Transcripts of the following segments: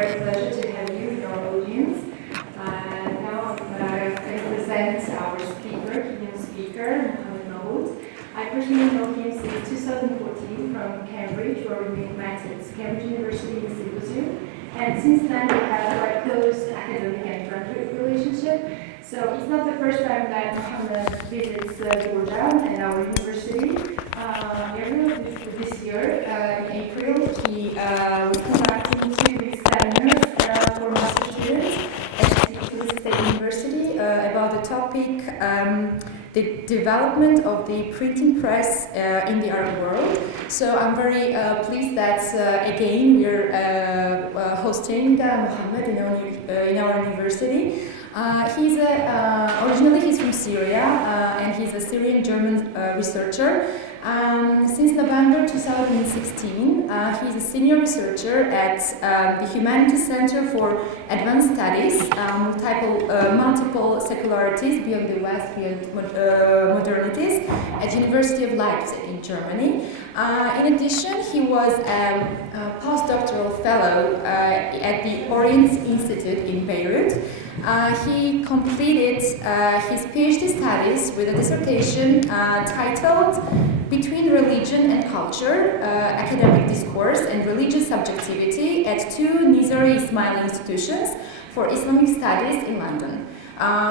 great pleasure to have you in our audience. Now I present our keynote speaker, Mohammad Magout. I personally know him since 2014 from Cambridge, where we met at Cambridge University in Symposium. And since then, we have a quite close academic and friendly relationship. So it's not the first time that Mohammad visits Georgia and our university. Earlier this year, in April, he was conducting 2 week seminars for master students at Confluence State University about the topic the development of the printing press in the Arab world. So I'm very pleased that again we're hosting Mohammad in our university. Originally he's from Syria and he's a Syrian-German researcher. Since November 2016, he's a senior researcher at the Humanities Center for Advanced Studies, multiple secularities beyond the West, beyond modernities, at University of Leipzig in Germany. In addition, he was a postdoctoral fellow at the Orient Institute in Beirut. He completed his PhD studies with a dissertation titled Between Religion and Culture, Academic Discourse and Religious Subjectivity at 2 Nizari Ismaili institutions for Islamic Studies in London,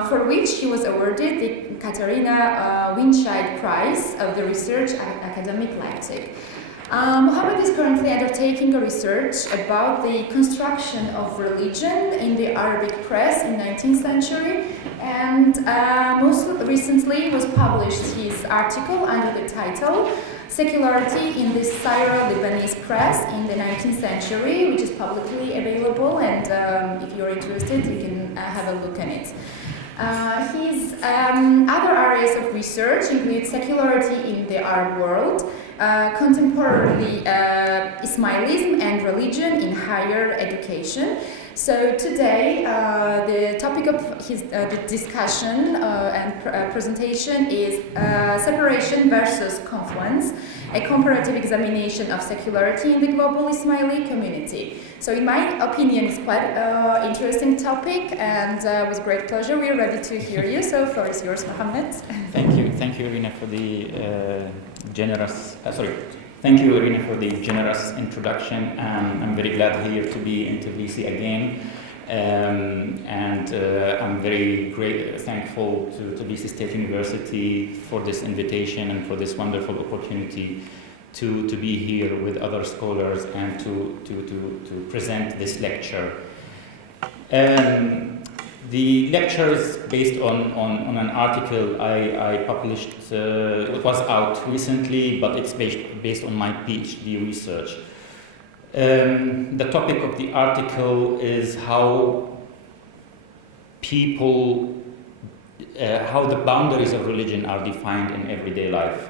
for which he was awarded the Katharina Winscheid Prize of the Research Academic Leipzig. Mohammad is currently undertaking a research about the construction of religion in the Arabic press in the 19th century, and most recently was published his article under the title Secularity in the Syro-Lebanese Press in the 19th Century, which is publicly available, and if you're interested, you can have a look at it. His other areas of research include secularity in the Arab world, contemporary Ismailism and religion in higher education. So today, the topic of his the discussion and presentation is Separation versus Confluence, a comparative examination of secularity in the global Ismaili community. So in my opinion, it's quite an interesting topic, and with great pleasure, we are ready to hear you. So floor is yours, Mohammad. Thank you, Irina, for the Thank you, Irina, for the generous introduction. I'm very glad here to be in Tbilisi again, and I'm very thankful to Tbilisi State University for this invitation and for this wonderful opportunity to be here with other scholars and to present this lecture. The lecture is based on an article I published. It was out recently, but it's based on my PhD research. The topic of the article is how the boundaries of religion are defined in everyday life.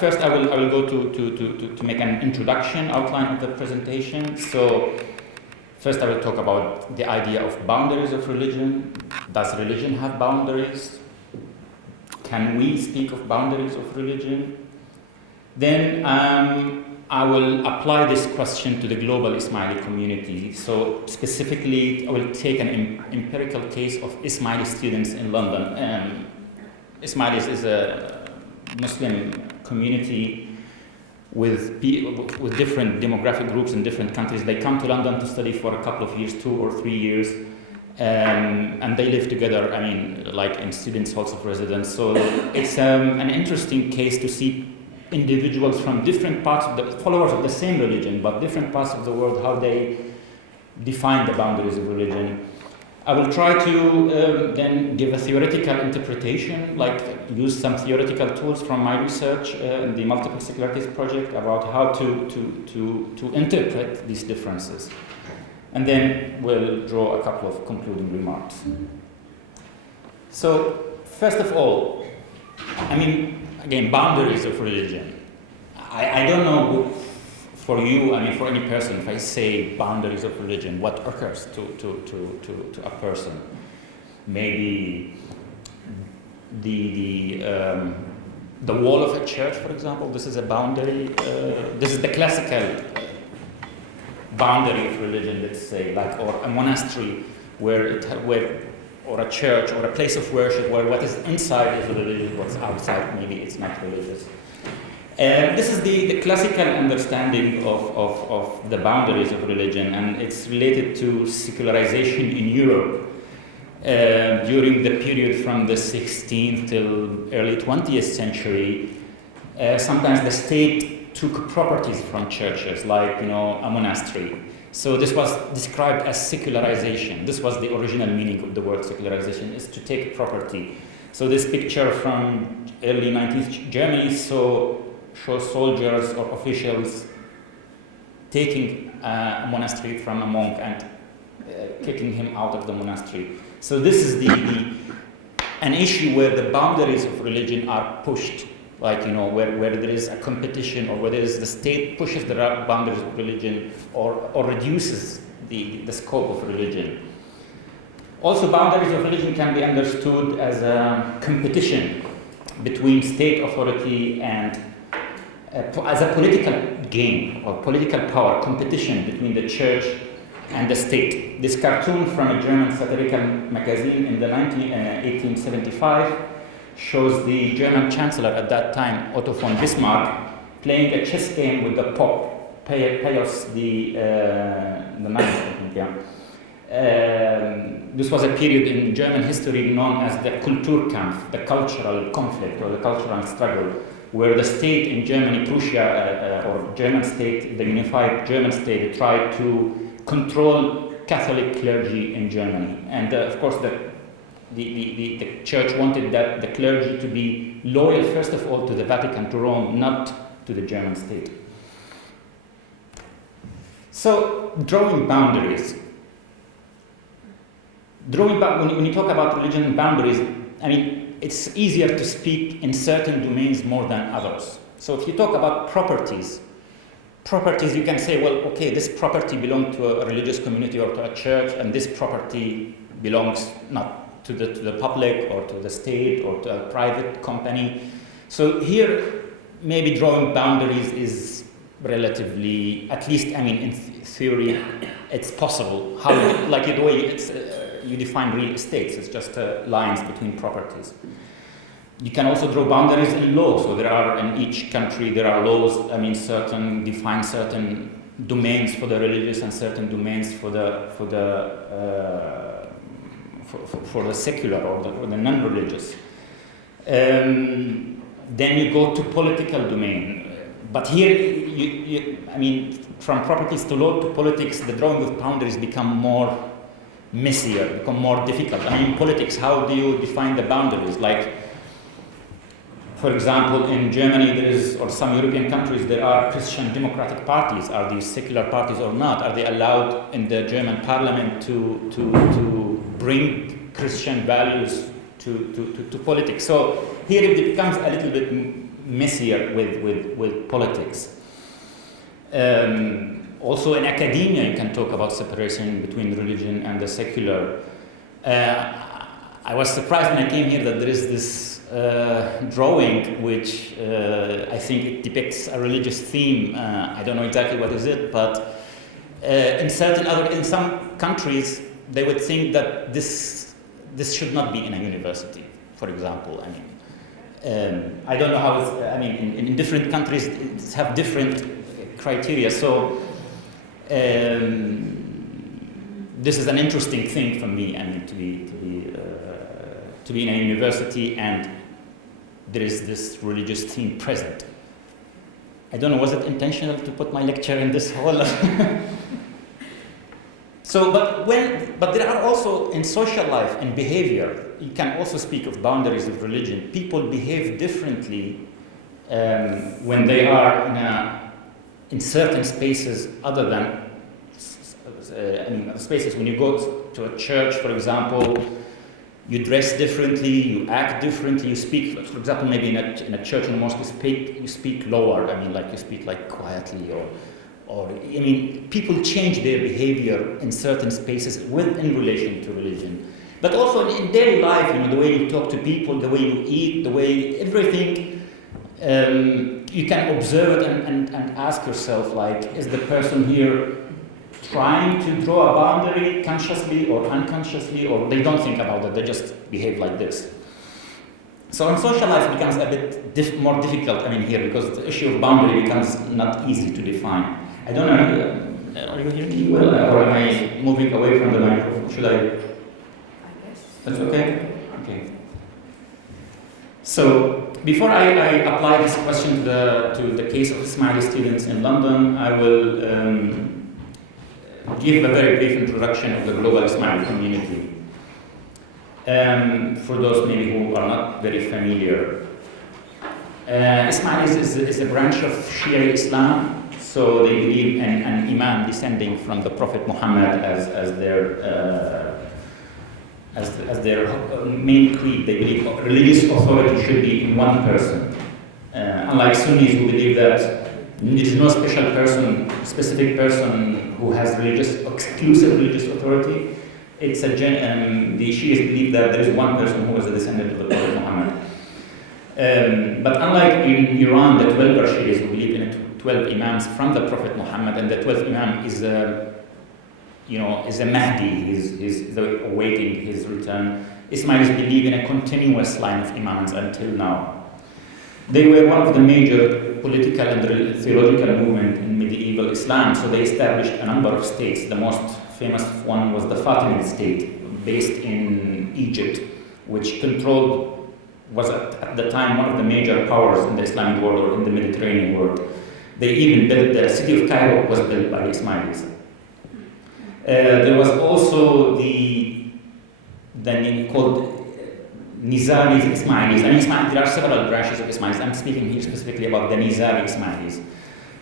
First, I will go to make an introduction outline of the presentation. So. First, I will talk about the idea of boundaries of religion. Does religion have boundaries? Can we speak of boundaries of religion? Then I will apply this question to the global Ismaili community. So specifically, I will take an empirical case of Ismaili students in London. Ismailis is a Muslim community with different demographic groups in different countries. They come to London to study for a couple of years, 2 or 3 years, and they live together, like in students' halls of residence. So it's an interesting case to see individuals from different parts of the followers of the same religion, but different parts of the world, how they define the boundaries of religion. I will try to then give a theoretical interpretation, like use some theoretical tools from my research in the Multiple Secularities project about how to interpret these differences. And then we'll draw a couple of concluding remarks. So, first of all, again, boundaries of religion. I don't know for you, for any person, if I say boundaries of religion, what occurs to a person? Maybe the wall of a church, for example. This is a boundary. This is the classical boundary of religion, let's say, like, or a monastery or a church or a place of worship where what is inside is religious, what's outside maybe it's not religious. This is the classical understanding of the boundaries of religion, and it's related to secularization in Europe during the period from the 16th till early 20th century. Sometimes the state took properties from churches, like, a monastery. So this was described as secularization. This was the original meaning of the word secularization, is to take property. So this picture from early 19th Germany shows soldiers or officials taking a monastery from a monk and kicking him out of the monastery. So this is an issue where the boundaries of religion are pushed, like, where there is a competition, or where the state pushes the boundaries of religion or reduces the scope of religion. Also, boundaries of religion can be understood as a competition between state authority and as a political game or political power competition between the church and the state. This cartoon from a German satirical magazine in the 1875 shows the German chancellor at that time, Otto von Bismarck, playing a chess game with the Pope, Pius the ninth, I think, yeah. This was a period in German history known as the Kulturkampf, the cultural conflict or the cultural struggle, where the state in Germany, Prussia, or German state, the unified German state, tried to control Catholic clergy in Germany. And of course, the church wanted that the clergy to be loyal, first of all, to the Vatican, to Rome, not to the German state. So, drawing boundaries. When you talk about religion and boundaries, I mean, it's easier to speak in certain domains more than others. So if you talk about properties, you can say, well, okay, this property belongs to a religious community or to a church, and this property belongs not to the public or to the state or to a private company. So here, maybe drawing boundaries is relatively, at least, I mean, in theory, it's possible. How, like the way it's, you define real estates, it's just lines between properties. You can also draw boundaries in law. So there are, in each country, there are laws, I mean, define certain domains for the religious and certain domains for the secular or the non-religious. Then you go to political domain. But here, I mean, from properties to law to politics, the drawing of boundaries become more messier, become more difficult. I mean, in politics, how do you define the boundaries? Like, for example, in Germany, or some European countries, there are Christian democratic parties. Are these secular parties or not? Are they allowed in the German parliament to bring Christian values to politics? So here it becomes a little bit messier with politics. Also in academia, you can talk about separation between religion and the secular. I was surprised when I came here that there is this drawing which I think it depicts a religious theme. I don't know exactly what is it, but in some countries they would think that this should not be in a university, for example. I mean, I don't know how it's, I mean, in different countries it have different criteria. So this is an interesting thing for me. I mean, to be in a university and there is this religious theme present. I don't know, was it intentional to put my lecture in this hall? So, but there are also in social life and behavior, you can also speak of boundaries of religion. People behave differently when they are in certain spaces other than, spaces. When you go to a church, for example, you dress differently, you act differently, you speak, for example, maybe in a church, in a mosque, you speak lower, I mean, like you speak like quietly, or I mean, people change their behavior in certain spaces in relation to religion. But also in daily life, the way you talk to people, the way you eat, the way everything, you can observe it and ask yourself, like, is the person here trying to draw a boundary consciously or unconsciously, or they don't think about it, they just behave like this. So in social life it becomes a bit more difficult, here, because the issue of boundary becomes not easy to define. I don't know, are you hearing me well, or am I moving away from the microphone? Should I? That's okay? Okay. So before I apply this question to the case of Ismaili students in London, I will give a very brief introduction of the global Ismaili community. For those maybe who are not very familiar, Ismailis is a branch of Shia Islam, so they believe in an imam descending from the Prophet Mohammad as their main creed. They believe religious authority should be in one person. Unlike Sunnis who believe that there is no specific person who has exclusive religious authority, the Shias believe that there is one person who is a descendant of the Prophet Muhammad. But unlike in Iran, the 12 Shias who believe in 12 imams from the Prophet Muhammad, and the 12th imam is a Mahdi, he's awaiting his return. Ismailis believe in a continuous line of imams until now. They were one of the major political and theological movements in medieval Islam, so they established a number of states. The most famous one was the Fatimid state, based in Egypt, which was at the time one of the major powers in the Islamic world or in the Mediterranean world. They even built, the city of Cairo was built by the Ismailis. There was also the name called Nizari Ismailis. There are several branches of Ismailis. I'm speaking here specifically about the Nizari Ismailis.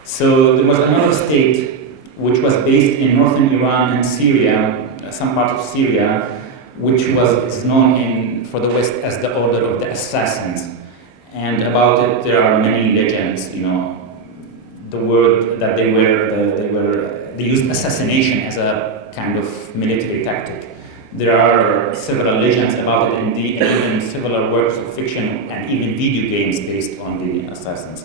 So there was another state which was based in northern Iran and Syria, some part of Syria, which is known for the West as the Order of the Assassins. And about it, there are many legends. The word that they used assassination as a kind of military tactic. There are several legends about it and even several works of fiction and even video games based on the assassins.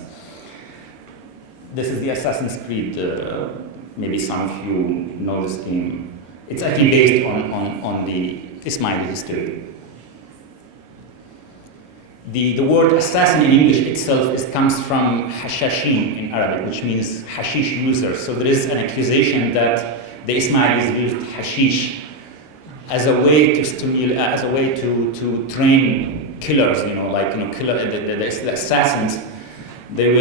This is the Assassin's Creed. Maybe some of you know this game. It's actually based on the Ismaili history. The word assassin in English itself comes from hashashin in Arabic, which means hashish user. So there is an accusation that the Ismailis used hashish as a way to train killers. The assassins. There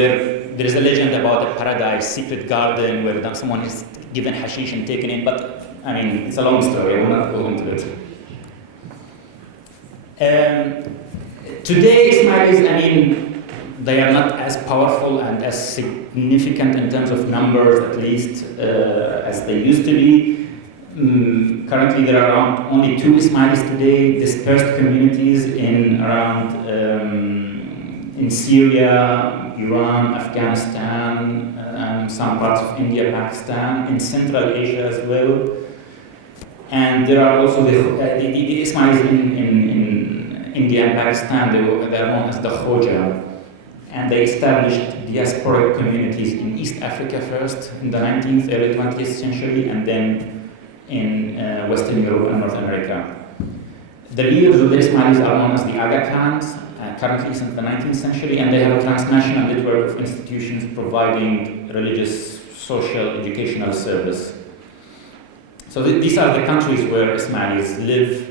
is a legend about a paradise, secret garden, where someone is given hashish and taken in. But it's a long story. I will not go into it. Today, Ismailis, they are not as powerful and as significant in terms of numbers, at least, as they used to be. Currently, there are around only 2 Ismailis today, dispersed communities in Syria, Iran, Afghanistan, and some parts of India, Pakistan, in Central Asia as well. And there are also the Ismailis in India and Pakistan. They are known as the Khoja, and they established diasporic communities in East Africa first in the 19th, early 20th century, and then in Western Europe and North America. The leaders of the Ismailis are known as the Aga Khans, currently since the 19th century, and they have a transnational network of institutions providing religious, social, educational service. So these are the countries where Ismailis live.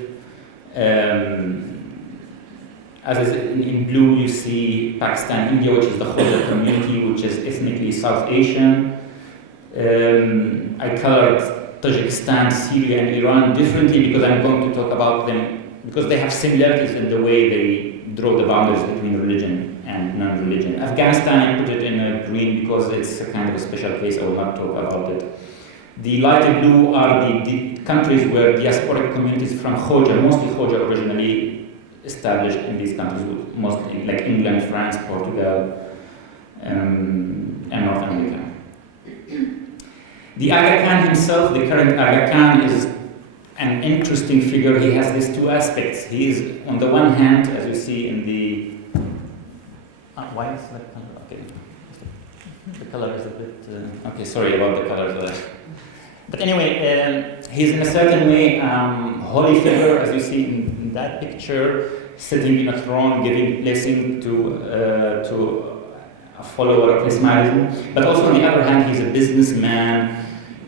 As is in blue, you see Pakistan, India, which is the Khoja community, which is ethnically South Asian. I colored Tajikistan, Syria, and Iran differently because I'm going to talk about them because they have similarities in the way they draw the boundaries between religion and non-religion. Afghanistan, I put it in a green because it's a kind of a special case. I will not talk about it. The lighter blue are the countries where diasporic communities from Khoja, mostly Khoja originally, established in these countries, mostly like England, France, Portugal, and North America. The Aga Khan himself, the current Aga Khan, is an interesting figure. He has these 2 aspects. He is, on the one hand, as you see in the... why is that color? Okay. The color is a bit... okay, sorry about the color. The But anyway, he's in a certain way holy figure, as you see in that picture, sitting in a throne, giving blessing to a follower of Ismailism. But also on the other hand, he's a businessman.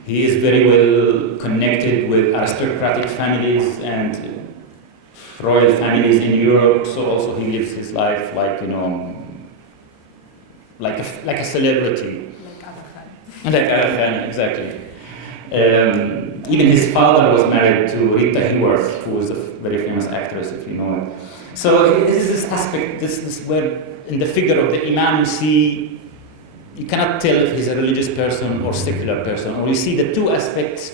He is very well connected with aristocratic families and royal families in Europe. So also he lives his life like, you know, like a celebrity. Like Aga Khan, exactly. Even his father was married to Rita Hayworth, who was a very famous actress, if you know it. So it is this aspect, this where in the figure of the Imam you see, you cannot tell if he's a religious person or secular person, or you see the two aspects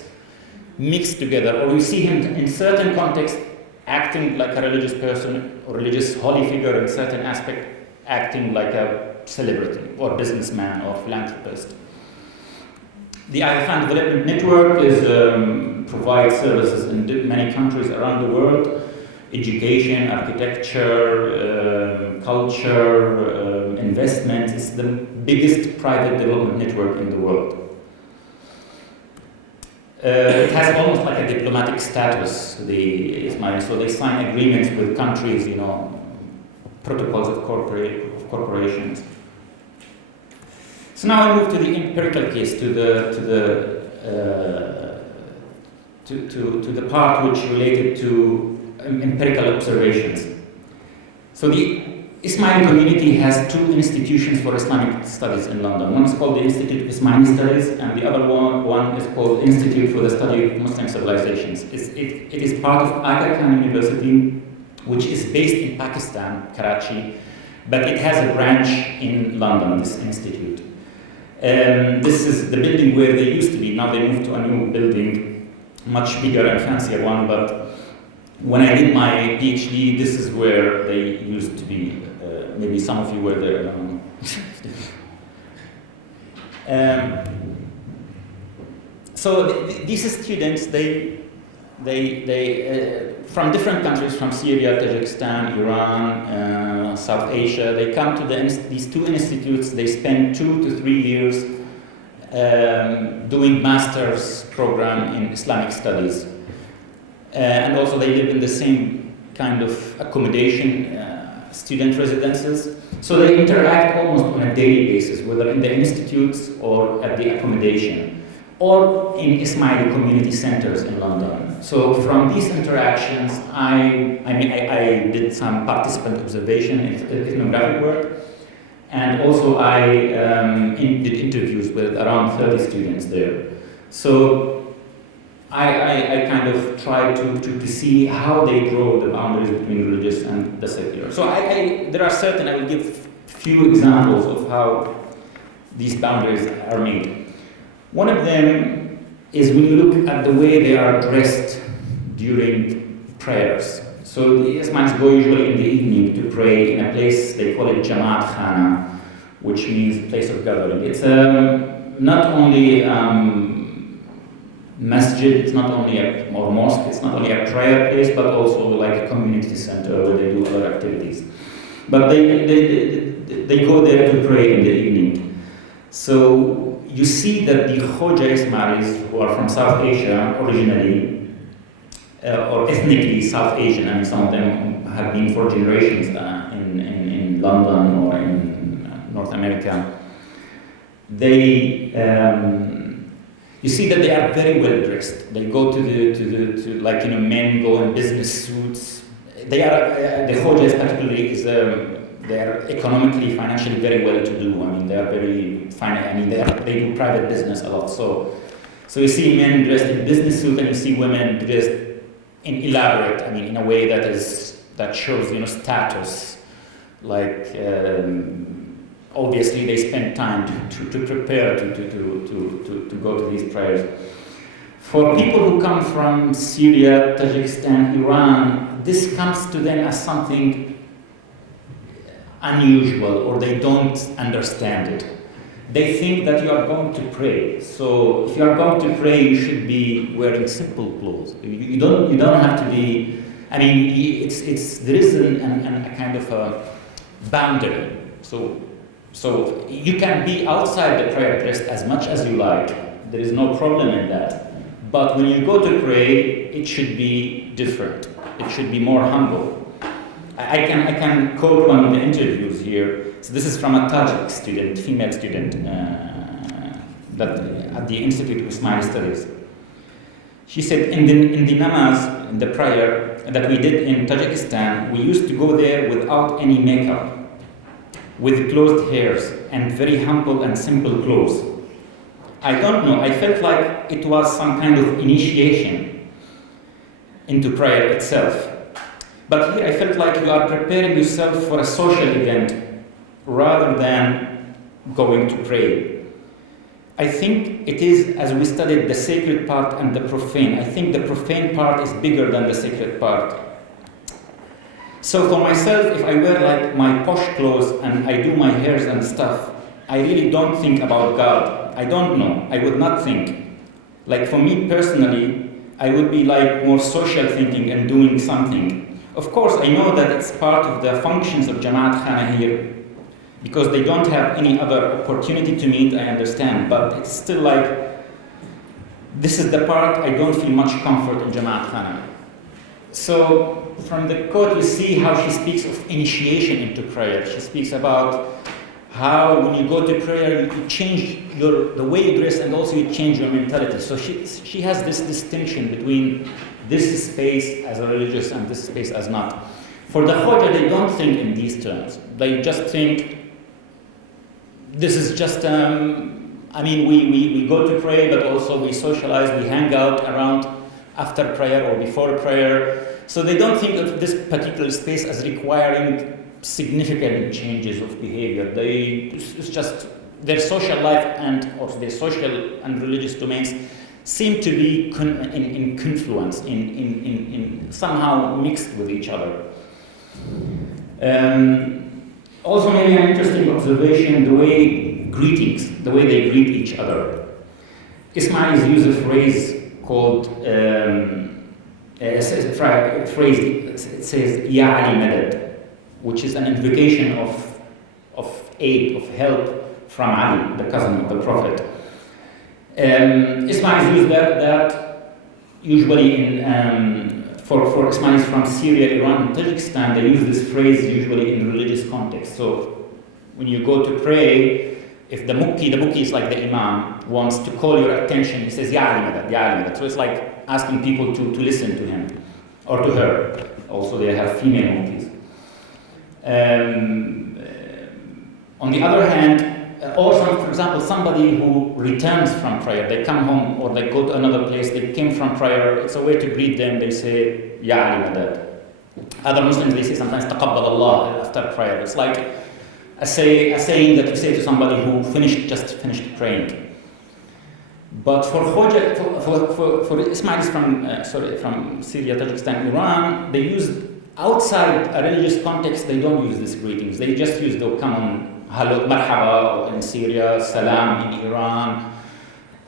mixed together, or you see him in certain context acting like a religious person or religious holy figure, in certain aspect acting like a celebrity or businessman or philanthropist. The Aga Khan Development Network provides services in many countries around the world: education, architecture, culture, investment. It's the biggest private development network in the world. It has almost like a diplomatic status, the Ismaili. So they sign agreements with countries, you know, protocols of corporations. So now I move to the empirical case, to the part which related to empirical observations. So the Ismaili community has two institutions for Islamic studies in London. One is called the Institute of Ismaili Studies, and the other one is called Institute for the Study of Muslim Civilizations. It is part of Aga Khan University, which is based in Pakistan, Karachi, but it has a branch in London, this institute. This is the building where they used to be. Now they moved to a new building, much bigger and fancier one, but when I did my PhD, this is where they used to be. Maybe some of you were there, I don't know. So these students, they from different countries, from Syria, Tajikistan, Iran, South Asia, they come to these two institutes. They spend 2 to 3 years doing master's program in Islamic studies. And also they live in the same kind of accommodation, student residences. So they interact almost on a daily basis, whether in the institutes or at the accommodation, or in Ismaili community centers in London. So from these interactions, I did some participant observation, ethnographic work, and also I did interviews with around 30 students there. So I kind of tried to see how they draw the boundaries between religious and the secular. So there are certain, I will give few examples of how these boundaries are made. One of them is when you look at the way they are dressed during prayers. So the Ismailis go usually in the evening to pray in a place, they call it Jamaat Khana, which means place of gathering. It's not only masjid, it's not only or mosque, it's not only a prayer place, but also like a community center where they do other activities. But they go there to pray in the evening. So you see that the Khoja Ismailis, who are from South Asia originally, or ethnically South Asian, and some of them have been for generations in London or in North America, you see that they are very well dressed. They go to like, you know, men go in business suits. They are the Khojas particularly they are economically, financially very well to do. I mean, they are very they do private business a lot. So you see men dressed in business suits, and you see women dressed in elaborate. I mean, in a way that shows, you know, status. Like obviously they spend time to prepare to go to these prayers. For people who come from Syria, Tajikistan, Iran, this comes to them as something unusual, or they don't understand it. They think that you are going to pray. So if you are going to pray, you should be wearing simple clothes. You don't have to be. I mean, there is a kind of a boundary. So you can be outside the prayer dressed as much as you like. There is no problem in that. But when you go to pray, it should be different. It should be more humble. I can quote one of the interviews here. So this is from a Tajik student, female student, that at the Institute of Ismaili Studies. She said, in the namaz, in the prayer that we did in Tajikistan, we used to go there without any makeup, with closed hairs, and very humble and simple clothes. I don't know, I felt like it was some kind of initiation into prayer itself. But here I felt like you are preparing yourself for a social event rather than going to pray. I think it is, as we studied the sacred part and the profane, I think the profane part is bigger than the sacred part. So for myself, if I wear like my posh clothes and I do my hairs and stuff, I really don't think about God. I don't know. I would not think. Like for me personally, I would be like more social thinking and doing something. Of course, I know that it's part of the functions of Jamaat Khana here, because they don't have any other opportunity to meet, I understand, but it's still like, this is the part I don't feel much comfort in Jamaat Khana. So from the quote, you see how she speaks of initiation into prayer. She speaks about how when you go to prayer, you change the way you dress and also you change your mentality. So she has this distinction between this space as a religious and this space as not. For the Khoja, they don't think in these terms. They just think, this is just, we go to pray, but also we socialize, we hang out around after prayer or before prayer. So they don't think of this particular space as requiring significant changes of behavior. It's just their social life or their social and religious domains seem to be in confluence, in somehow mixed with each other. Also, maybe an interesting observation, the way they greet each other. Ismailis use a phrase called, it says, Ya Ali Madad, which is an invocation of aid, of help from Ali, the cousin of the Prophet. Ismailis use that usually for Ismailis from Syria, Iran, and Tajikistan, they use this phrase usually in religious context. So when you go to pray, if the mukki is like the imam, wants to call your attention, he says, Ya Ali Madad, Ya Ali Madad. So it's like asking people to listen to him or to her. Also, they have female mukkis. On the other hand, for example, somebody who returns from prayer, they come home or they go to another place, they came from prayer, it's a way to greet them, they say, Ya Ali Madad. Other Muslims, they say sometimes, Taqabbal Allah after prayer. It's like a saying that you say to somebody who just finished praying. But for Khoja, for Ismailis from Syria, Tajikistan, Iran, they use, outside a religious context, they don't use these greetings. They just use the common hello, marhaba in Syria, salam in Iran,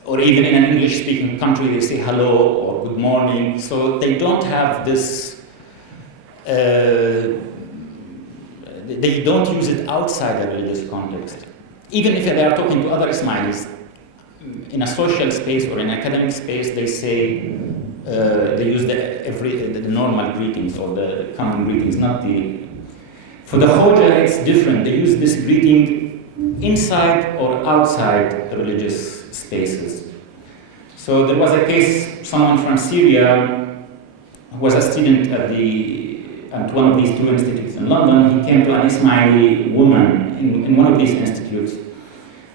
or even in an English-speaking country, they say hello or good morning. So they don't have this, they don't use it outside a religious context. Even if they are talking to other Ismailis, in a social space or in an academic space, they say, they use the normal greetings or the common greetings, not the... For the Khoja, it's different. They use this greeting inside or outside religious spaces. So there was a case, someone from Syria who was a student at one of these two institutes in London. He came to an Ismaili woman in one of these institutes,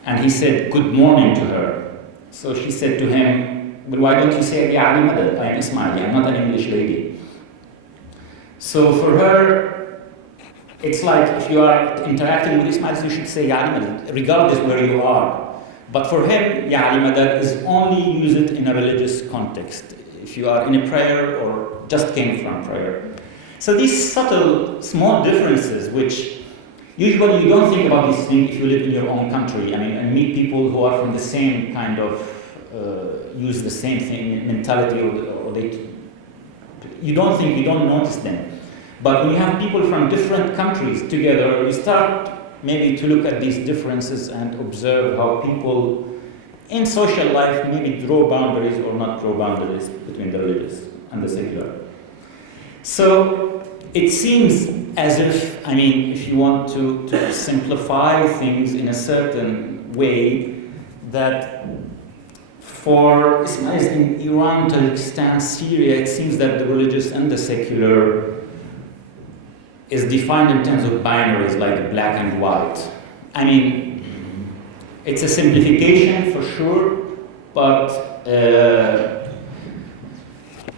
and he said good morning to her. So she said to him, well, why don't you say, Ya Ali Madad, I am Ismaili, I'm not an English lady. So for her, it's like if you are interacting with Ismailis, you should say Ya Ali Madad, regardless where you are. But for him, Ya Ali Madad is only used in a religious context. If you are in a prayer or just came from prayer. So these subtle, small differences, which usually you don't think about these things if you live in your own country. And meet people who are from the same kind of, use the same thing, mentality, you don't notice them. But when you have people from different countries together, you start maybe to look at these differences and observe how people in social life maybe draw boundaries or not draw boundaries between the religious and the secular. So it seems as if, I mean, if you want to simplify things in a certain way, that for Ismailis in Iran, Tajikistan, Syria, it seems that the religious and the secular is defined in terms of binaries like black and white. I mean, it's a simplification for sure, but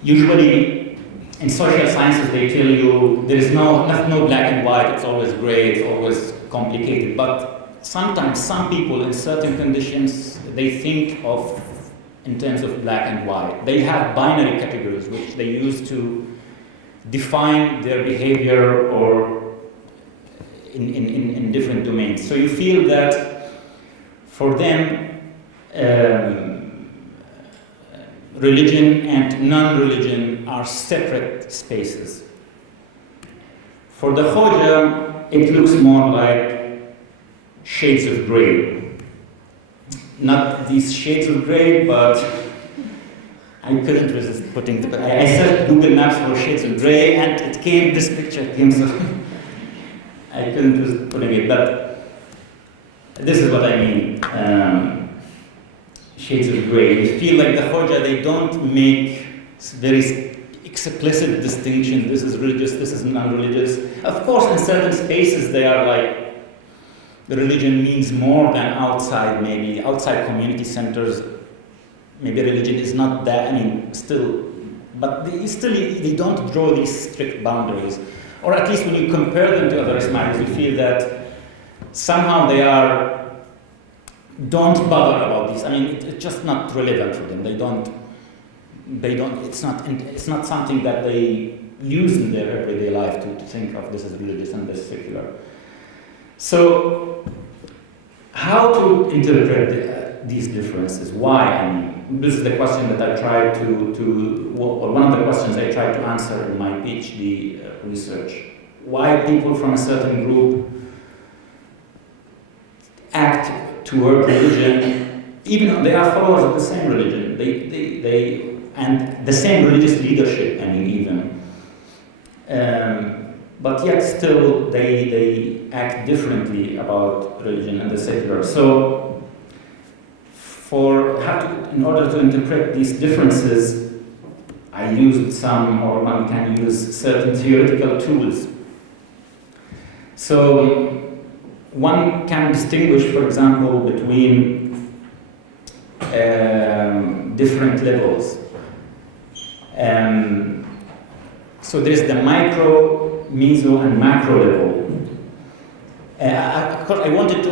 usually in social sciences they tell you there is no black and white, it's always gray, it's always complicated. But sometimes some people in certain conditions, they think of in terms of black and white. They have binary categories which they use to define their behavior or in different domains. So you feel that for them, religion and non-religion are separate spaces. For the Khoja, it looks more like shades of gray. Not these shades of gray, but I couldn't resist putting the... I searched Google Maps for shades of gray, and it came, this picture came, so I couldn't resist putting it, but this is what I mean. Shades of gray. You feel like the Khoja, they don't make very explicit distinction. This is religious, this is non-religious. Of course, in certain spaces, they are like, the religion means more than outside, maybe. Outside community centers, maybe religion is not that, I mean, still, but they don't draw these strict boundaries. Or at least when you compare them to other Ismailis, you feel that somehow they don't bother about this. I mean, it's just not relevant for them. It's not something that they use in their everyday life to think of this as religious and this secular. So, how to interpret these differences? Why? I mean, this is the question that I tried or one of the questions I tried to answer in my PhD research. Why people from a certain group act toward religion, even though they are followers of the same religion, and the same religious leadership, I mean, even. But yet still they act differently about religion and the secular. So in order to interpret these differences, I used one can use certain theoretical tools. So one can distinguish, for example, between different levels. So there's the micro, meso, and macro level. Of course, I wanted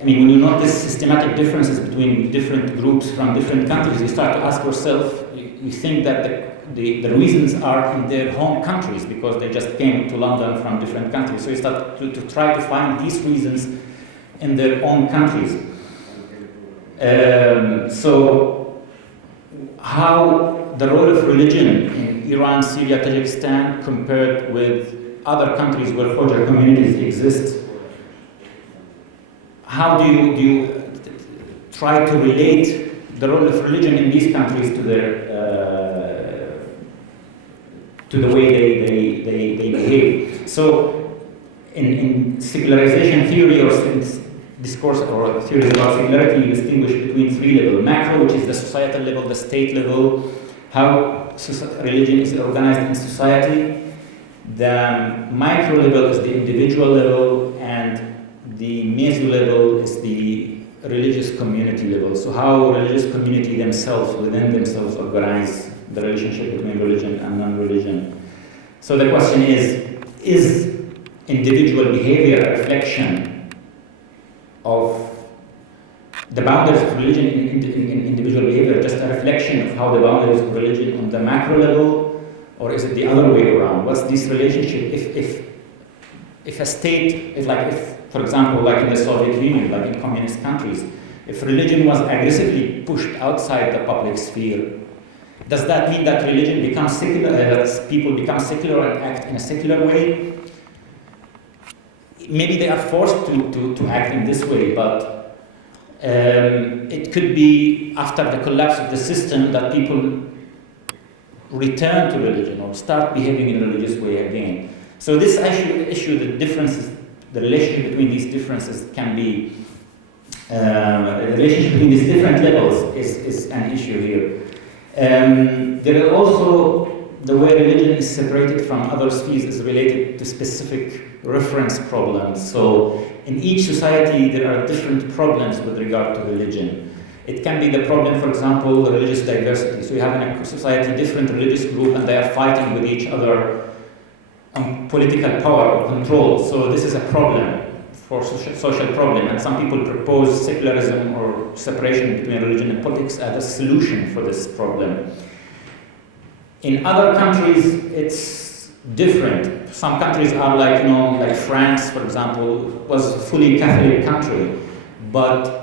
I mean, when you notice systematic differences between different groups from different countries, you start to ask yourself, you think that the reasons are in their home countries because they just came to London from different countries. So you start to try to find these reasons in their own countries. So how the role of religion in Iran, Syria, Tajikistan compared with other countries where Khoja communities exist. How do you try to relate the role of religion in these countries to the way they behave? So in secularization theory or discourse or theories about secularity, you distinguish between three levels. Macro, which is the societal level, the state level, how religion is organized in society. The micro level is the individual level, and the meso level is the religious community level. So how religious community themselves, within themselves, organize the relationship between religion and non-religion. So the question is individual behavior a reflection of the boundaries of religion in individual behavior, just a reflection of how the boundaries of religion on the macro level, or is it the other way around? What's this relationship? If a state, if for example, like in the Soviet Union, like in communist countries, if religion was aggressively pushed outside the public sphere, does that mean that religion becomes secular, that people become secular and act in a secular way? Maybe they are forced to act in this way, but It could be after the collapse of the system that people return to religion or start behaving in a religious way again. So this issue, the differences, the relationship between these differences can be, the relationship between these different levels is an issue here. There are also the way religion is separated from other spheres is related to specific reference problems. So in each society there are different problems with regard to religion. It can be the problem, for example, the religious diversity. So you have in a society different religious groups and they are fighting with each other on political power or control. So this is a problem, for social problem, and some people propose secularism or separation between religion and politics as a solution for this problem. In other countries, it's different. Some countries are like, like France, for example, was a fully Catholic country, but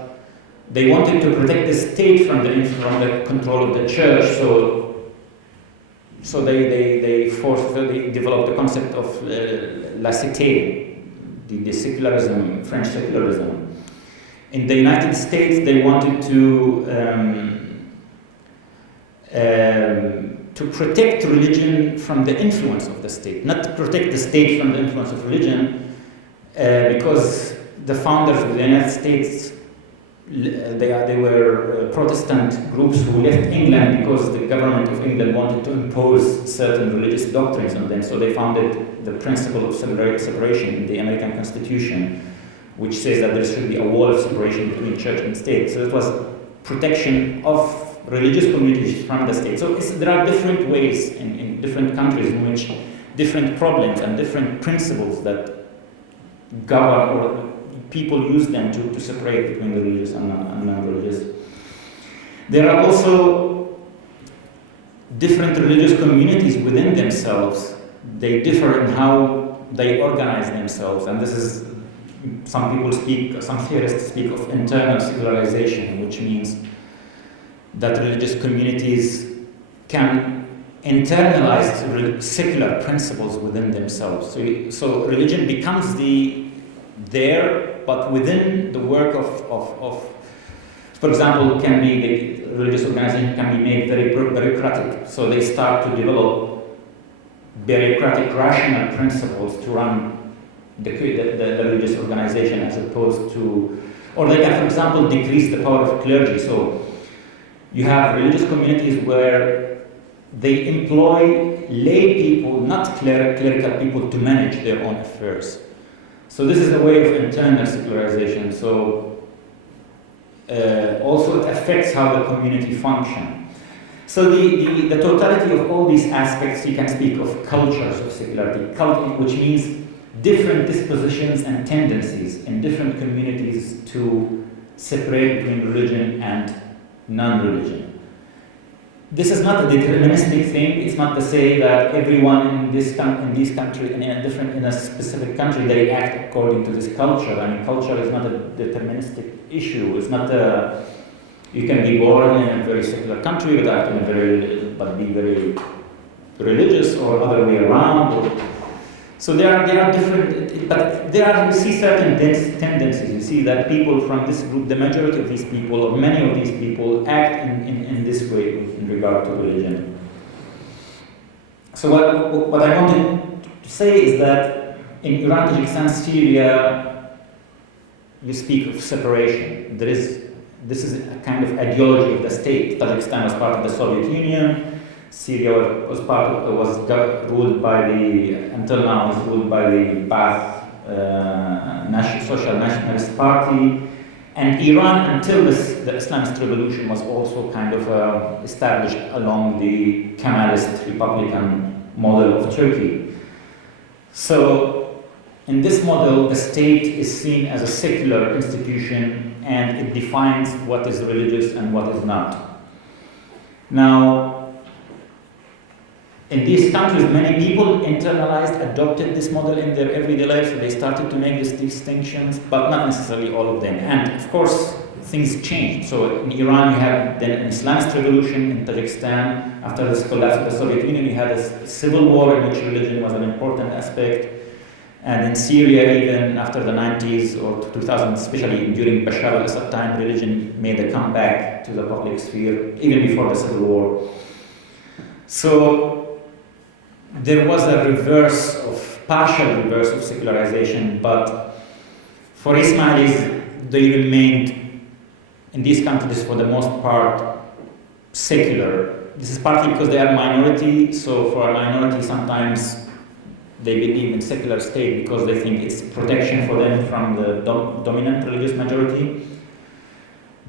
they wanted to protect the state from the control of the church, so they developed the concept of laicité, the secularism, French secularism. In the United States, they wanted to protect religion from the influence of the state, not to protect the state from the influence of religion, because the founders of the United States, they were Protestant groups who left England because the government of England wanted to impose certain religious doctrines on them. So they founded the principle of separation in the American Constitution, which says that there should be a wall of separation between church and state. So it was protection of religious communities from the state. So there are different ways in different countries in which different problems and different principles that govern or people use them to separate between the religious and non-religious. There are also different religious communities within themselves. They differ in how they organize themselves, and this is, some theorists speak of internal secularization, which means that religious communities can internalize secular principles within themselves. So religion becomes there, but within the work of, for example, can be the religious organization can be made very bureaucratic. So they start to develop bureaucratic rational principles to run the religious organization, as opposed to, or they can, for example, decrease the power of clergy. So you have religious communities where they employ lay people, not clerical people, to manage their own affairs. So this is a way of internal secularization. So also it affects how the community function. So the totality of all these aspects, you can speak of cultures of secularity, which means different dispositions and tendencies in different communities to separate between religion and non-religion. This is not a deterministic thing. It's not to say that everyone in this country, in a specific country, they act according to this culture. I mean, culture is not a deterministic issue. It's not you can be born in a very secular country but act but be very religious, or other way around. So there are different, but you see certain tendencies. You see that people from this group, the majority of these people, or many of these people, act in this way in regard to religion. So what I wanted to say is that in Iran, Tajikistan, Syria, you speak of separation. This is a kind of ideology of the state. Tajikistan was part of the Soviet Union. Syria was ruled by until now is ruled by the Ba'ath Social Nationalist Party, and Iran, until the Islamist revolution, was also kind of established along the Kemalist Republican model of Turkey. So in this model, the state is seen as a secular institution, and it defines what is religious and what is not. Now, in these countries, many people adopted this model in their everyday life, so they started to make these distinctions, but not necessarily all of them. And of course, things changed. So in Iran, you had then an Islamist revolution. In Tajikistan, after the collapse of the Soviet Union, you had a civil war in which religion was an important aspect. And in Syria, even after the 90s or 2000, especially during Bashar al-Assad time, religion made a comeback to the public sphere, even before the civil war. So there was a partial reverse of secularization, but for Ismailis, they remained in these countries for the most part secular. This is partly because they are a minority, so for a minority sometimes they believe in secular state because they think it's protection for them from the dominant religious majority.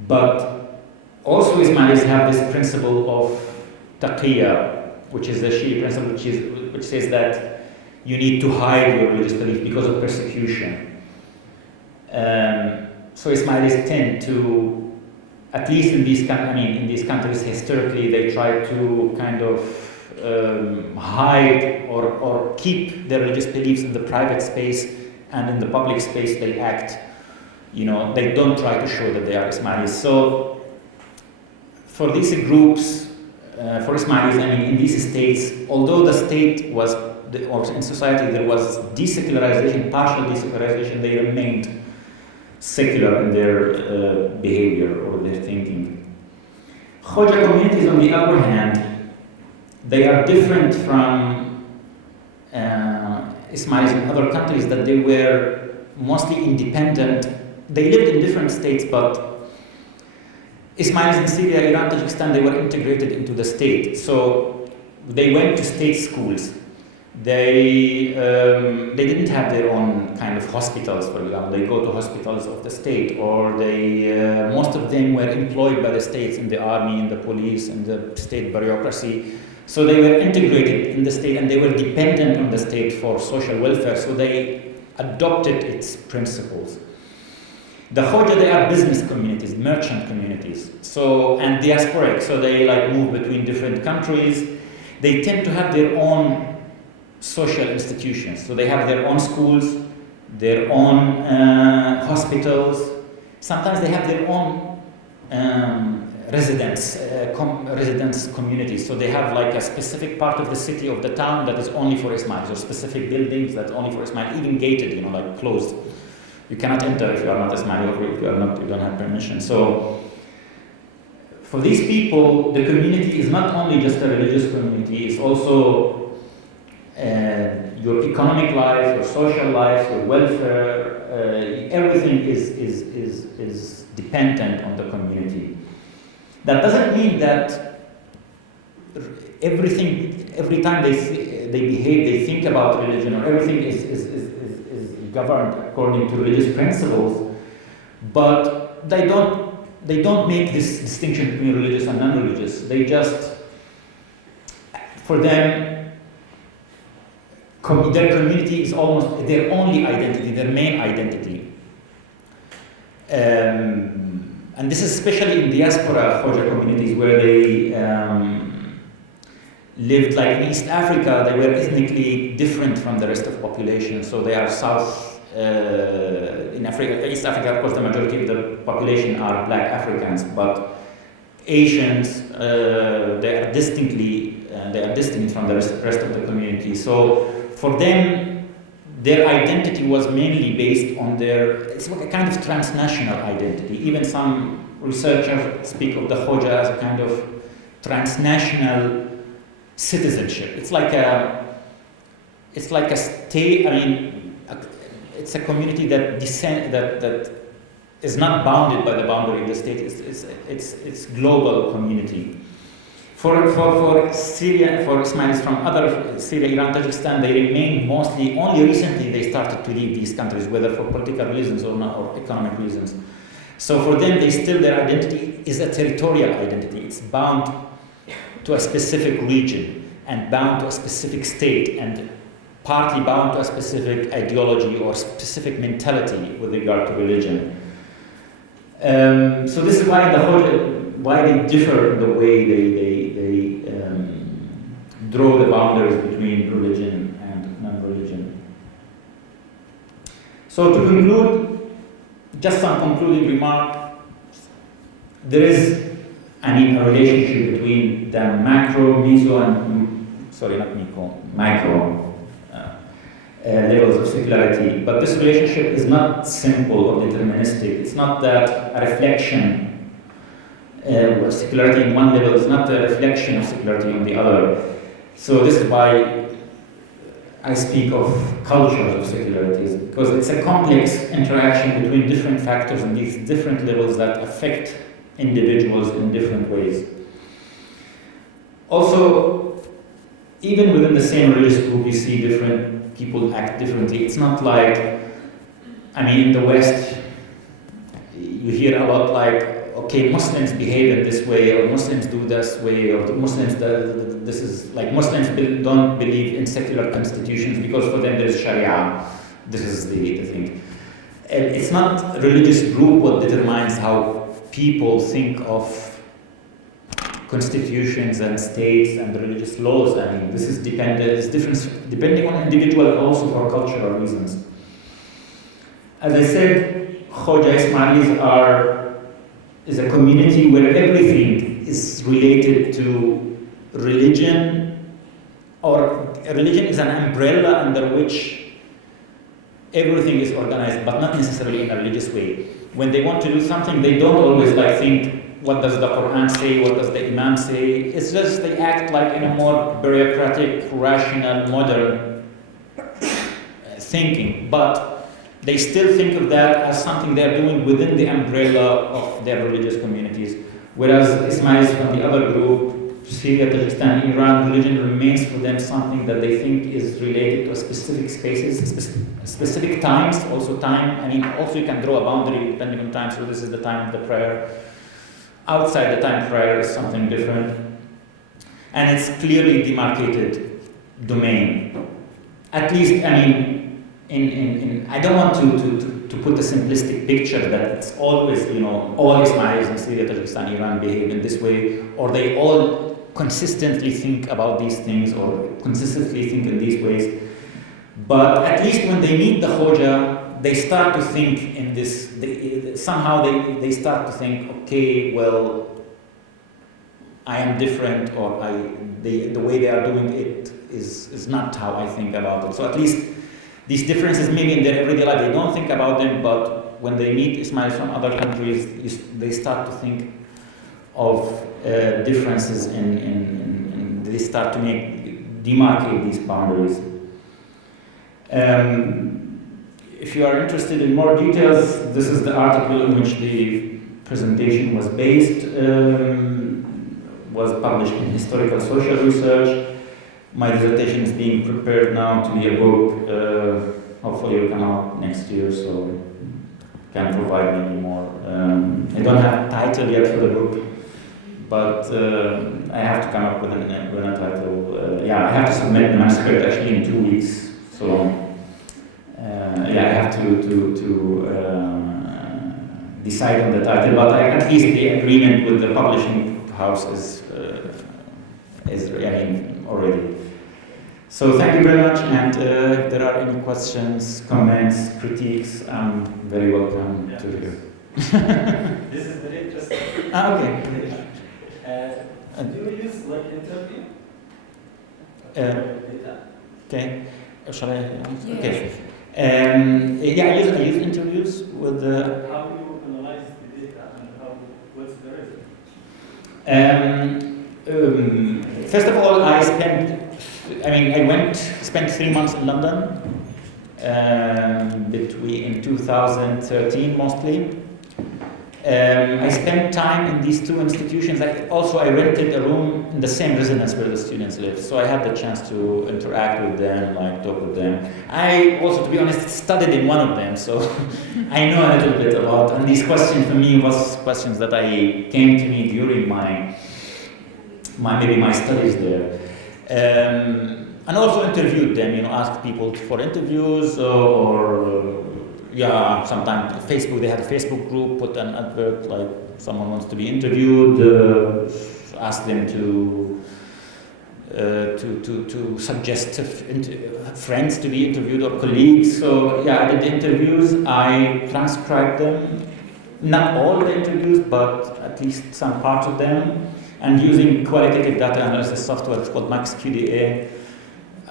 But also Ismailis have this principle of taqiyya, which is the Shia principle, which says that you need to hide your religious belief because of persecution. So Ismailis tend to, at least in these countries historically, they try to kind of hide or keep their religious beliefs in the private space, and in the public space they act, they don't try to show that they are Ismailis. So for these groups, for Ismailis, in these states, although the state was, or in society there was desecularization, partial desecularization, they remained secular in their behavior or their thinking. Khoja communities, on the other hand, they are different from Ismailis in other countries, that they were mostly independent. They lived in different states, but Ismailis in Syria, Iran, Tajikistan, they were integrated into the state. So they went to state schools. They didn't have their own kind of hospitals, for example. They go to hospitals of the state, or most of them were employed by the states in the army, in the police, in the state bureaucracy. So they were integrated in the state, and they were dependent on the state for social welfare, so they adopted its principles. The Khoja, they are business communities, merchant communities, and diasporic, so they move between different countries. They tend to have their own social institutions, so they have their own schools, their own hospitals. Sometimes they have their own residence communities, so they have a specific part of the city, of the town, that is only for Ismailis, or specific buildings that's only for Ismailis, even gated, closed. You cannot enter if you are not Ismaili, or if you don't have permission. So for these people, the community is not only just a religious community, it's also your economic life, your social life, your welfare, everything is dependent on the community. That doesn't mean that every time they behave, they think about religion, or everything is governed according to religious principles, but they don't make this distinction between religious and non-religious. They just, for them, their community is almost their only identity, their main identity. And this is especially in diaspora Khoja communities, where they lived in East Africa. They were ethnically different from the rest of the population. So they are in East Africa, of course, the majority of the population are Black Africans, but Asians, they are distinct from the rest of the community. So for them, their identity was mainly based on it's a kind of transnational identity. Even some researchers speak of the Khoja as a kind of transnational citizenship. It's like a state. It's a community that is not bounded by the boundary of the state. It's global community. For Syria, for Ismailis from other Syria, Iran, Tajikistan, they remain mostly, only recently they started to leave these countries, whether for political reasons or not, or economic reasons. So for them, their identity is a territorial identity. It's bound to a specific region, and bound to a specific state, and partly bound to a specific ideology or specific mentality with regard to religion. So this is why they differ in the way they draw the boundaries between religion and non-religion. So to conclude, just some concluding remark. There is a relationship between the macro, meso, and micro levels of secularity. But this relationship is not simple or deterministic. It's not that a reflection secularity in one level is not a reflection of secularity on the other. So this is why I speak of cultures of secularities, because it's a complex interaction between different factors and these different levels that affect individuals in different ways. Also, even within the same religious group, you see different people act differently. It's not like, I mean, in the West, you hear a lot like, okay, Muslims behave in this way, or Muslims do this way, or Muslims, this is like Muslims don't believe in secular constitutions because for them there is Sharia. This is the thing. And it's not a religious group what determines how people think of constitutions and states and religious laws. I mean, this is it's different depending on individual and also for cultural reasons. As I said, Khoja Ismailis is a community where everything is related to religion, or religion is an umbrella under which everything is organized, but not necessarily in a religious way. When they want to do something, they don't always think, what does the Quran say, what does the Imam say? It's just they act like in a more bureaucratic, rational, modern thinking, but they still think of that as something they're doing within the umbrella of their religious communities. Whereas Ismailis from the other group, Syria, Tajikistan, Iran, religion remains for them something that they think is related to specific spaces, specific times, also time. I mean, also you can draw a boundary depending on time, so this is the time of the prayer. Outside the time of prayer is something different. And it's clearly demarcated domain. At least, I mean, I don't want to put a simplistic picture that it's always, all Ismailis in Syria, Tajikistan, Iran behave in this way, or they all consistently think about these things or consistently think in these ways. But at least when they meet the Khoja, they start to think in this, somehow they start to think, okay, well, I am different, or the way they are doing it is not how I think about it. So at least these differences maybe in their everyday life, they don't think about them, but when they meet Ismailis from other countries, they start to think of differences and they start to demarcate these boundaries. If you are interested in more details, this is the article in which the presentation was based, was published in Historical Social Research. My dissertation is being prepared now to be a book. Hopefully it will come out next year, so can provide maybe more. I don't have a title yet for the book, but I have to come up with a title. I have to submit the manuscript actually in 2 weeks, so I have to decide on the title. But at least the agreement with the publishing house is already. So thank you very much, and if there are any questions, comments, critiques, I'm very welcome to hear. This is very interesting. Okay. Do you use interview? Okay. Shall I? Yes. Okay. I use interviews with the. How do you analyze the data and what's the result? First of all, I spent 3 months in London, in 2013 mostly. I spent time in these two institutions. I rented a room in the same residence where the students live, so I had the chance to interact with them, talk with them. I also, to be honest, studied in one of them, so I know a little bit about. And these questions for me was questions that came to me during my studies there. And also interviewed them, asked people for interviews or sometimes Facebook, they had a Facebook group, put an advert like someone wants to be interviewed, ask them to suggest friends to be interviewed or colleagues. So I did the interviews, I transcribed them, not all the interviews, but at least some parts of them. And using qualitative data analysis software, it's called MaxQDA,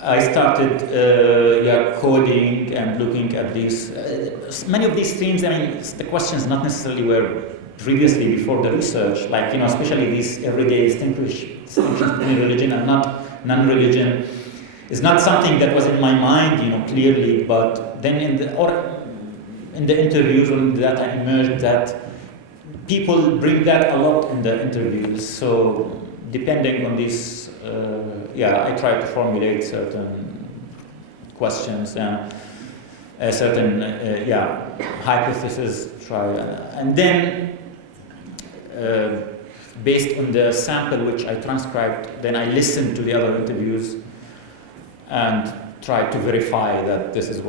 I started coding and looking at these. Many of these themes, I mean, the questions not necessarily were previously before the research, like, especially these everyday distinctions between religion and not non-religion is not something that was in my mind, clearly, but then in the interviews when the data emerged that people bring that a lot in the interviews. So depending on these, I try to formulate certain questions and a certain hypothesis. And then based on the sample which I transcribed, then I listened to the other interviews and tried to verify that this is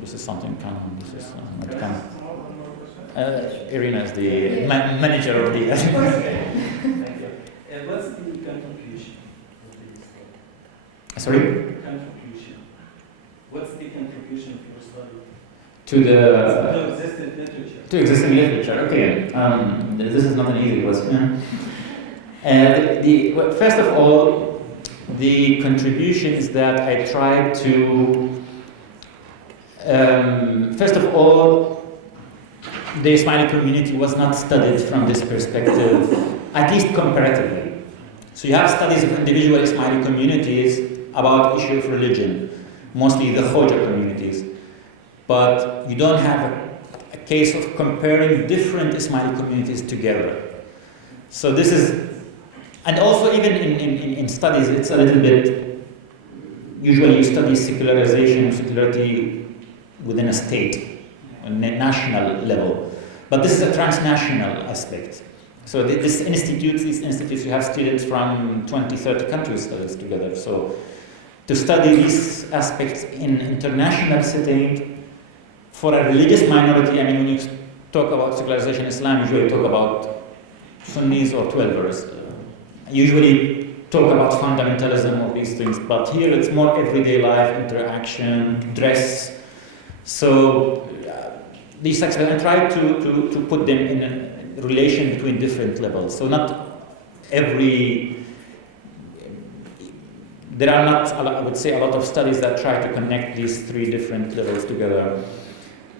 this is something common, this is not common. Irina is the manager of the. Thank you. What's the contribution of the study? Sorry? Contribution. What's the contribution of your study? To existing literature. To existing literature. Okay. This is not an easy question. First of all, the contribution is that I tried to. First of all, the Ismaili community was not studied from this perspective, at least comparatively. So you have studies of individual Ismaili communities about issue of religion, mostly the Khoja communities. But you don't have a case of comparing different Ismaili communities together. So this is, and also even in studies, it's a little bit, usually you study secularity within a state, on a national level. But this is a transnational aspect. So these institutes, you have students from 20, 30 countries studies together. So to study these aspects in international setting, for a religious minority, I mean, when you talk about secularization in Islam, usually talk about Sunnis or Twelvers. Usually talk about fundamentalism or these things, but here it's more everyday life, interaction, dress. So these aspects, I try to put them in a relation between different levels. So not every, there are not, I would say, a lot of studies that try to connect these three different levels together.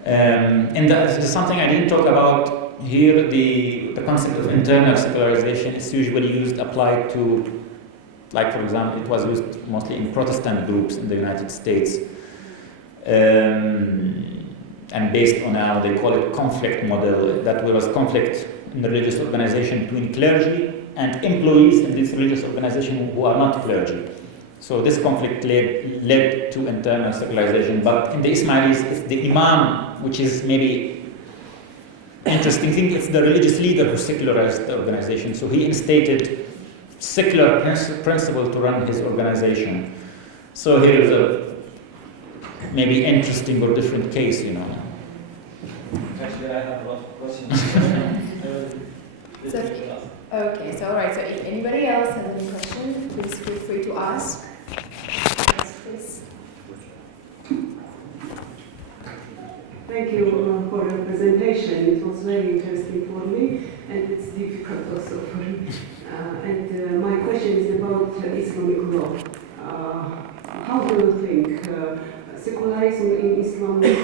And that's something I didn't talk about here. The concept of internal secularization is usually applied to, like, for example, it was used mostly in Protestant groups in the United States. And based on how they call it conflict model, that there was conflict in the religious organization between clergy and employees in this religious organization who are not clergy. So this conflict led to internal secularization. But in the Ismailis, it's the imam, which is maybe interesting thing. It's the religious leader who secularized the organization. So he instated secular principle to run his organization. So here is a maybe interesting or different case, Actually, I have a lot of questions. Okay, so all right. So if anybody else has any question, please feel free to ask. Yes, please. Thank you for your presentation. It was very interesting for me, and it's difficult also for me. And my question is about Islamic law. How do you think secularism in Islamic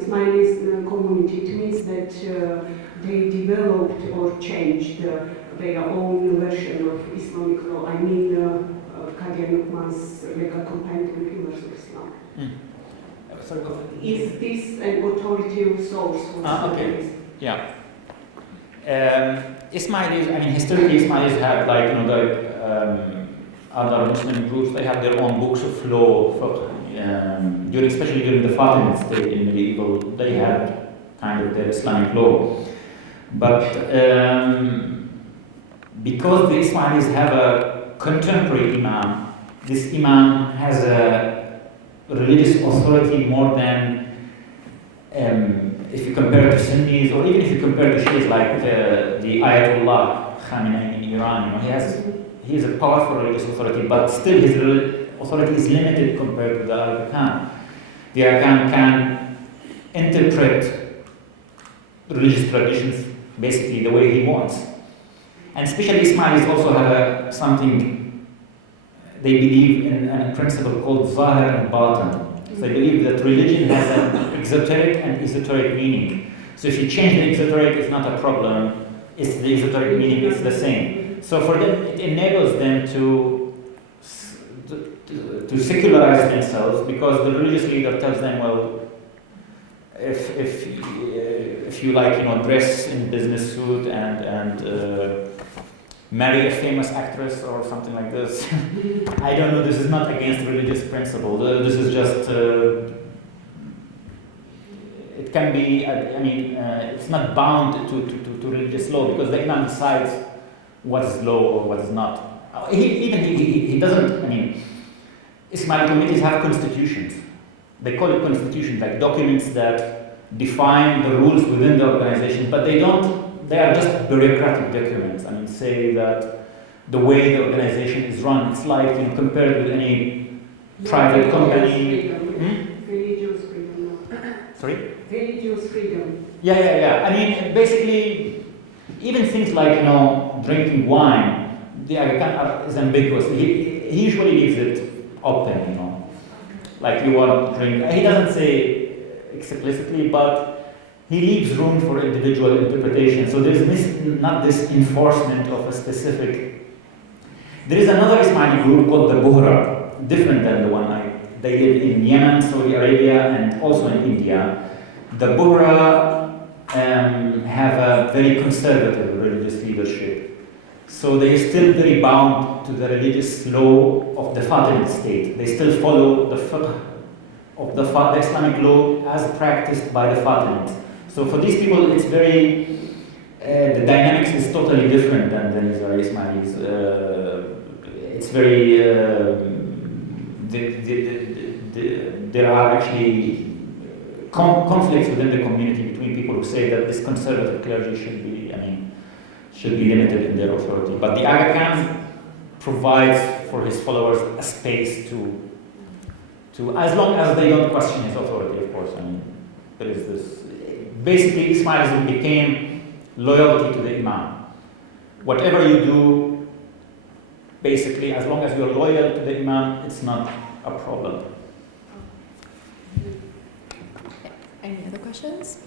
Ismaili community, it means that they developed or changed their own version of Islamic law? I mean, Qadi Nu'man's legal companion pillars of Islam. Is this an authoritative source for okay. Yeah. Ismailis, I mean, historically Ismailis had, other Muslim groups, they have their own books of law. Especially during the Fatimid state in medieval, they had kind of their Islamic law. But because the Ismailis have a contemporary imam, this imam has a religious authority more than, if you compare to Sunnis, or even if you compare to Shias like the Ayatollah Khamenei in Iran, he is a powerful religious authority, but still his authority is limited compared to the Arkan. The Arkan can interpret religious traditions basically the way he wants. And especially Ismailis also have something they believe in a principle called Zahir and Batin. So they believe that religion has an exoteric and esoteric meaning. So if you change the exoteric, it's not a problem. It's the esoteric meaning, it's the same. So for them, it enables them to secularize themselves, because the religious leader tells them, well, if you like, dress in business suit and marry a famous actress or something like this, I don't know. This is not against religious principle. This is just. It can be. It's not bound to religious law, because the imam decides what is law or what is not. He doesn't. Ismaili committees have constitutions. They call it constitutions, like documents that define the rules within the organization, but they don't, they are just bureaucratic documents. Say that the way the organization is run, it's like, compared with any private company. Religious freedom. Sorry? Religious freedom. Yeah. Basically, even things like, drinking wine, the Agakan is ambiguous. He usually leaves it open, like you want to drink. He doesn't say explicitly, but he leaves room for individual interpretation. So there's not this enforcement of a specific. There is another Ismaili group called the Buhra, different than the one they live in Yemen, Saudi Arabia, and also in India. The Buhra have a very conservative religious leadership. So they are still very bound to the religious law of the Fatimid state. They still follow the fiqh of the Islamic law as practiced by the Fatimids. So for these people, it's very, the dynamics is totally different than the Nizari Ismailis. It's very, there are actually conflicts within the community between people who say that this conservative clergy should be limited in their authority. But the Aga Khan provides for his followers a space to, as long as they don't question his authority, of course. There is this. Basically, Ismailism became loyalty to the Imam. Whatever you do, basically, as long as you're loyal to the Imam, it's not a problem. Any other questions?